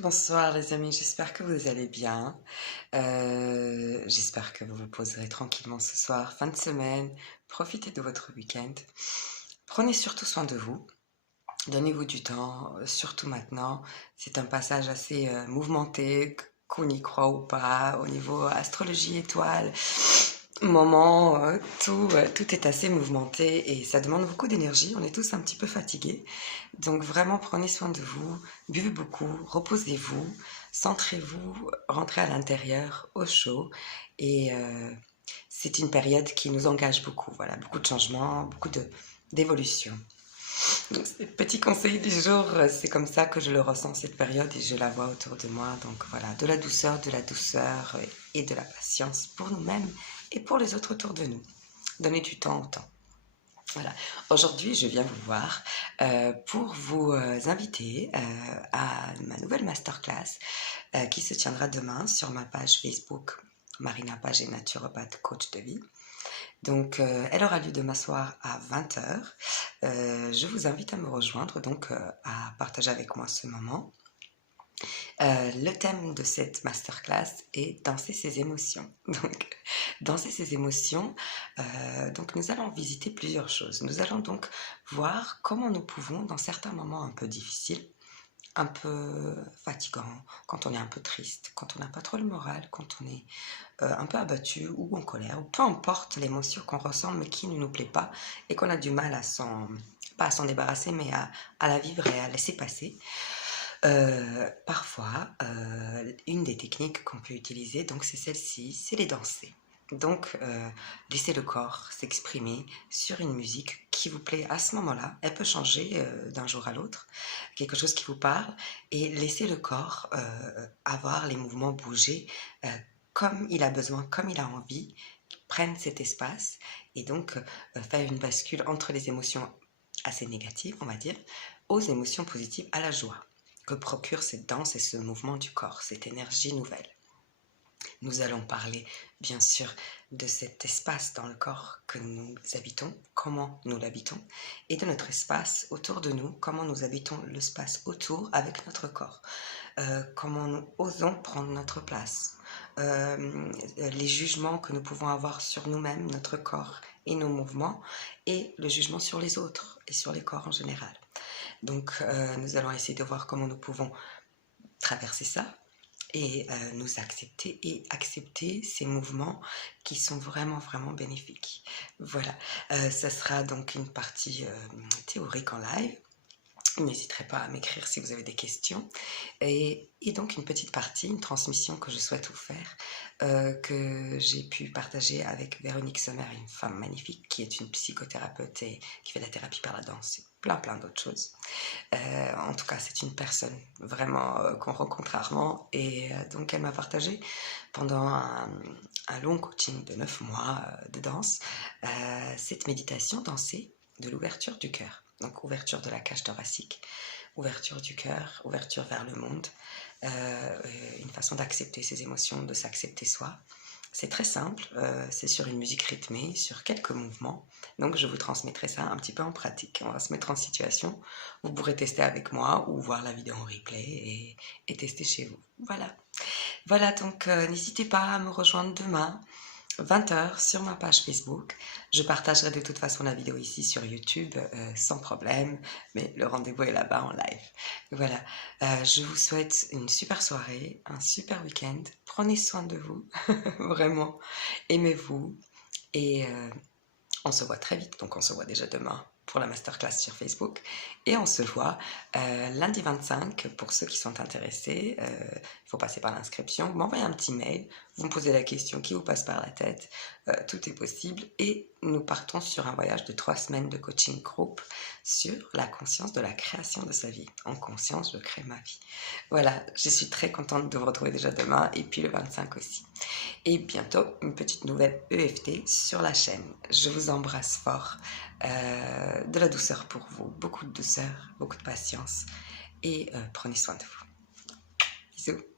Bonsoir les amis, j'espère que vous allez bien. J'espère que vous vous poserez tranquillement ce soir, fin de semaine. Profitez de votre week-end. Prenez surtout soin de vous. Donnez-vous du temps, surtout maintenant. C'est un passage assez mouvementé, qu'on y croit ou pas, au niveau astrologie étoile. Moment, tout est assez mouvementé et ça demande beaucoup d'énergie. On est tous un petit peu fatigués. Donc vraiment, prenez soin de vous, buvez beaucoup, reposez-vous, centrez-vous, rentrez à l'intérieur, au chaud. Et c'est une période qui nous engage beaucoup. Voilà, beaucoup de changements, d'évolution. Donc, petit conseil du jour, c'est comme ça que je le ressens cette période et je la vois autour de moi. Donc voilà, de la douceur et de la patience pour nous-mêmes et pour les autres autour de nous. Donnez du temps au temps. Voilà. Aujourd'hui, je viens vous voir pour vous inviter à ma nouvelle masterclass qui se tiendra demain sur ma page Facebook Marina Page, naturopathe coach de vie. Donc, elle aura lieu demain soir à 20h. Je vous invite à me rejoindre, donc à partager avec moi ce moment. Le thème de cette masterclass est danser ses émotions. Donc, danser ses émotions, donc nous allons visiter plusieurs choses. Nous allons donc voir comment nous pouvons, dans certains moments un peu difficiles, un peu fatigants, quand on est un peu triste, quand on n'a pas trop le moral, quand on est un peu abattu ou en colère, ou peu importe l'émotion qu'on ressent mais qui ne nous plaît pas et qu'on a du mal pas à s'en débarrasser, mais à la vivre et à laisser passer. Parfois, une des techniques qu'on peut utiliser, donc c'est celle-ci, c'est les danser. Donc, laissez le corps s'exprimer sur une musique qui vous plaît à ce moment-là. Elle peut changer d'un jour à l'autre, quelque chose qui vous parle, et laissez le corps avoir les mouvements bouger comme il a besoin, comme il a envie, prenne cet espace, et donc faire une bascule entre les émotions assez négatives, on va dire, aux émotions positives, à la joie que procure cette danse et ce mouvement du corps, cette énergie nouvelle. Nous allons parler, bien sûr, de cet espace dans le corps que nous habitons, comment nous l'habitons, et de notre espace autour de nous, comment nous habitons l'espace autour avec notre corps, comment nous osons prendre notre place, les jugements que nous pouvons avoir sur nous-mêmes, notre corps et nos mouvements, et le jugement sur les autres et sur les corps en général. Donc, nous allons essayer de voir comment nous pouvons traverser ça et nous accepter et accepter ces mouvements qui sont vraiment, vraiment bénéfiques. Voilà, ça sera donc une partie théorique en live. N'hésiterez pas à m'écrire si vous avez des questions. Et donc une petite partie, une transmission que je souhaite vous faire, que j'ai pu partager avec Véronique Sommer, une femme magnifique qui est une psychothérapeute et qui fait de la thérapie par la danse et plein d'autres choses. En tout cas, c'est une personne vraiment qu'on rencontre rarement et donc elle m'a partagé pendant un long coaching de 9 mois de danse cette méditation dansée de l'ouverture du cœur. Donc ouverture de la cage thoracique, ouverture du cœur, ouverture vers le monde, une façon d'accepter ses émotions, de s'accepter soi. C'est très simple, c'est sur une musique rythmée, sur quelques mouvements. Donc je vous transmettrai ça un petit peu en pratique. On va se mettre en situation. Vous pourrez tester avec moi ou voir la vidéo en replay et tester chez vous. Voilà. Voilà, donc n'hésitez pas à me rejoindre demain 20h sur ma page Facebook. Je partagerai de toute façon la vidéo ici sur YouTube sans problème, mais le rendez-vous est là-bas en live. Voilà, je vous souhaite une super soirée, un super week-end. Prenez soin de vous, vraiment. Aimez-vous et on se voit très vite. Donc on se voit déjà demain pour la masterclass sur Facebook et on se voit lundi 25 pour ceux qui sont intéressés. Il faut passer par l'inscription. Vous m'envoyez un petit mail, vous me posez la question qui vous passe par la tête. Tout est possible et nous partons sur un voyage de 3 semaines de coaching groupe sur la conscience de la création de sa vie. En conscience, je crée ma vie. Voilà, je suis très contente de vous retrouver déjà demain et puis le 25 aussi. Et bientôt, une petite nouvelle EFT sur la chaîne. Je vous embrasse fort. De la douceur pour vous, beaucoup de douceur, beaucoup de patience et prenez soin de vous. Bisous.